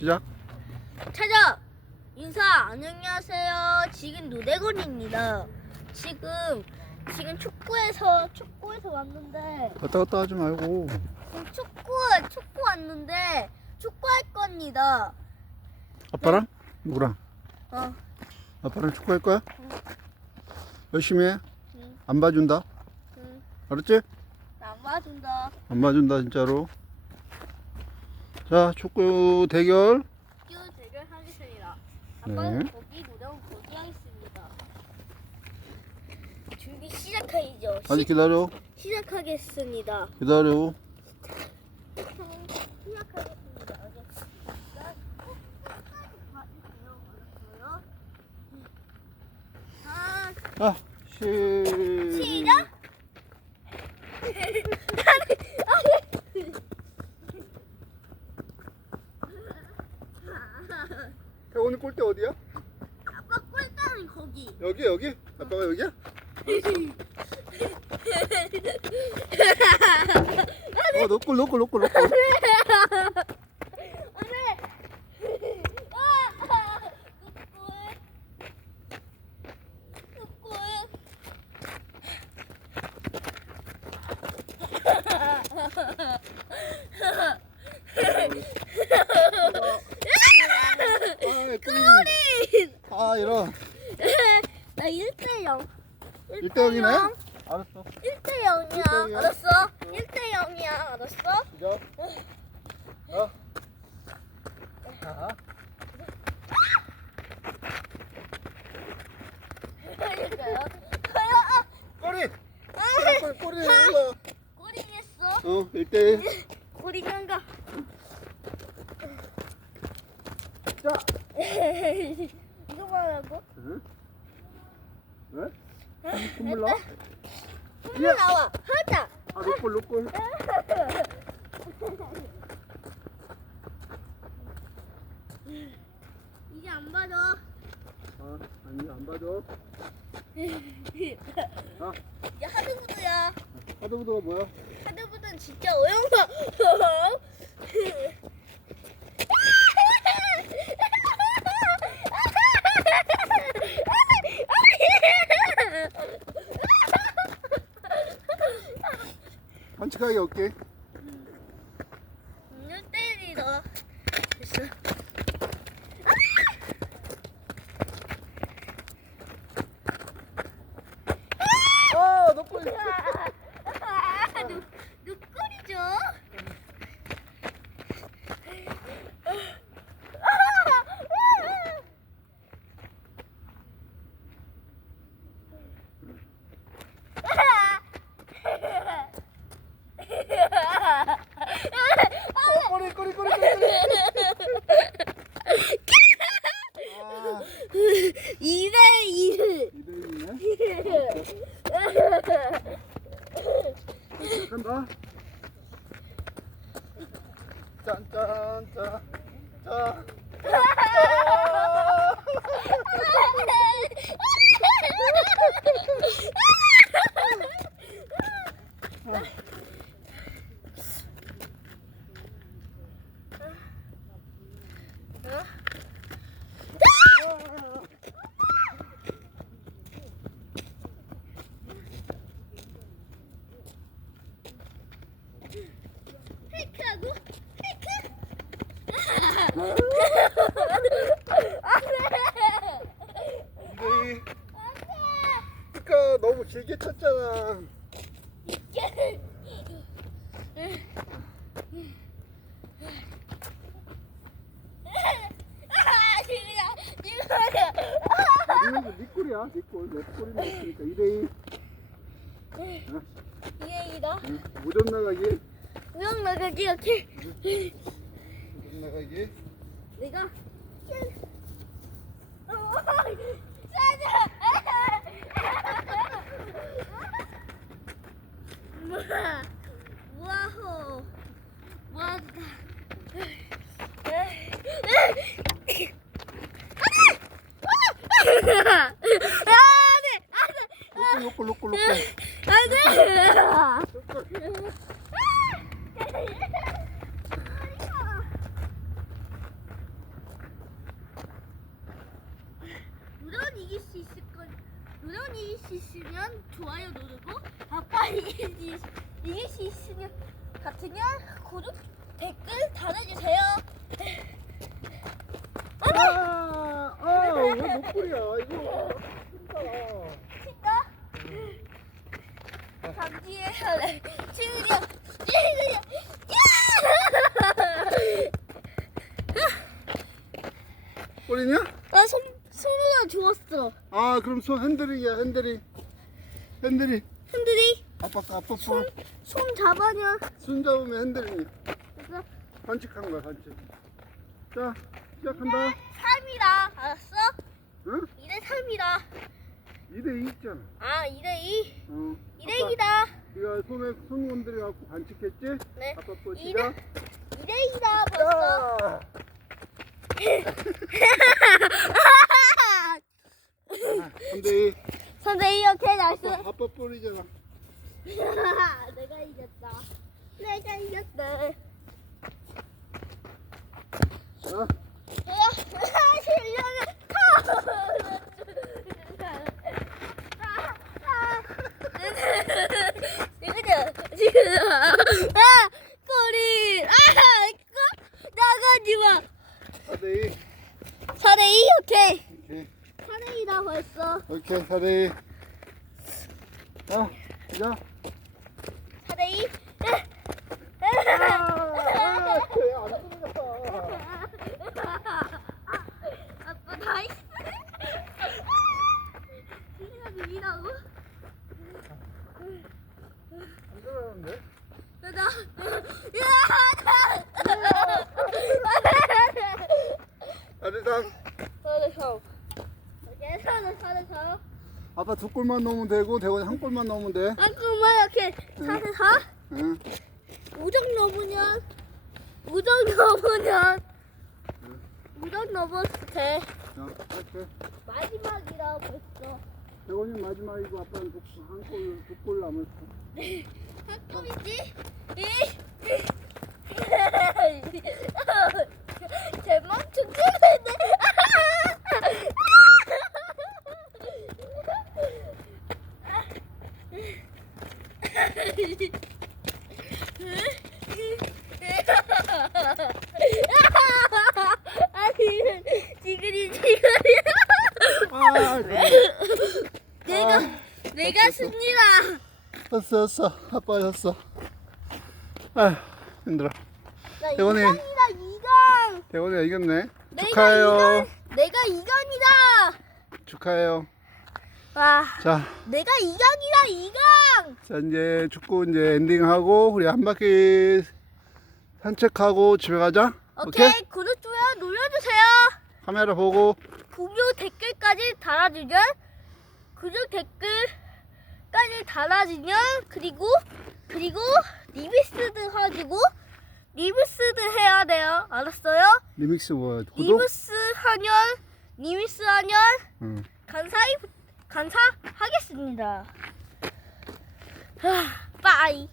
시작. 찾아 인사 안녕하세요. 지금 노대건입니다. 지금 지금 축구에서 축구에서 왔는데 왔다 갔다 하지 말고. 지금 축구 축구 왔는데 축구할 겁니다. 아빠랑 누구랑? 어, 아빠랑 축구할 거야? 열심히 해. 응, 안 봐준다. 응. 알았지? 안 봐준다. 안 봐준다 진짜로. 자 축구 대결. 축구 대결 하겠습니다. 아빠는 네. 거기 노대건 거기 하겠습니다. 준비 시작하죠. 아직 기다려. 시작하겠습니다. 기다려. 시작하겠습니다. 아, 자 시. 시작! 골대 어디야? 아빠 꼴찌는 거기. 여기 여기? 아빠가 여기야? 어 노골 노골 노골 노골. 안돼. 아, 꿀. 꿀. 아, 꿀 이. 아 이런. 나 1대 0. 1대 0이네? 알았어. 1대 0이야. 1대 0이야? 알았어? 1대 0이야. 알았어? 시작. 어. 자. 꼬리. 아, 꼬리 꼬리 올라. 꼬리겠어? 어 1대1. 꼬리인가? 자. 말하고? 응? 왜? 콧물 나? 콧물 나와. 하자. 아 노골 노골. 이제 안 받아. 아 아니 안 봐줘. 아 이제 하드보드야. 하드보드가 뭐야? 하드보드는 진짜 어영사. 반칙하게 올게. 눈 때리다. 됐어. 아 노골. 아, 눈, 눈꼬리죠? 꼬리 꼬리 꼬리 꼬리. 아 2대 1. 2대1이네. 간다. 짠짠짠. 자. 페이크하고 페이크. 이게 그러니까 너무 길게 쳤잖아. 아. 이거 네. 네 골. 내 골이 넣었으니까 2대2. 이게 이다. 무전 나가기. 우영 나가기 이렇게. 무전 나가기. 내가. 짜자. 와호. 와다. 안돼. 로골 로골 로골. 안돼. 좋아요 누르고 아빠 이길 수, 있으면 같으면 구독 댓글 달아주세요. 아, 아, 왜 목걸이야 이거 힘들어. 친다. 감기에 할래. 친구야, 친구야. 꼬리냐? 나손 손으로 주웠어. 아 그럼 손 핸들이야 핸들이. 핸들이. 흔들이 아빠 아빠 손, 손. 손 잡아냐. 손 잡으면. 그래서 반칙한 거야 반칙. 자, 시작한다. 3이다. 알았어? 응? 2대 3이다. 2대 2 있잖아. 아, 2대 2. 어. 2대 2다. 네가 손에 손 건드려 갖고 반칙했지? 네. 아빠 거 시작. 2대 2다 벌써. 자. 3대 2. 3대 2 오케이 나이스. 아빠 아빠 볼이잖아. 내가 이겼다. 내가 이겼다. 자, 실력을 지금 지금 아 꼬리 아 이거 나가지 마 4대 2. 4대 2 오케이 오케이. 4대 2다 벌써 오케이 4대 2. 자, 시작. 4대 2 아, 쟤안 들어갔다. 아빠 나이스 안? 나 아빠 두 골만 넣으면 되고 대원이 한 골만 넣으면 돼. 한국만 이렇게 4대 4 응. 우정 넘으면 우정 넘으면 우정 자, 이렇게. 마지막이라 벌써 대원이 마지막이고 아빠는 두- 한 골, 두골 남았어. 한컵이지? 제만 죽겠는 아니 지글이 지글이 아, 그래. 내가 아, 내가 승리라 졌어, 졌어. 아빠 졌어. 아휴, 힘들어. 나 대원이. 이강이다 이강 대원이가 이겼네. 내가 축하해요. 이강 내가 이강이다 축하해요. 와 자, 내가 이강이다 이강 자 이제 축구 이제 엔딩하고 우리 한 바퀴 산책하고 집에 가자. 오케이, 오케이? 구독 좋아요 눌러주세요 카메라 보고. 구독 댓글까지 달아주면 구독 댓글까지 달아주면 그리고 그리고 리미스드 해가지고 리미스드 해야 돼요 알았어요? 리믹스 뭐 구독? 리미스 하면 리미스 하면 응. 감사히 감사하겠습니다. 하, 빠이.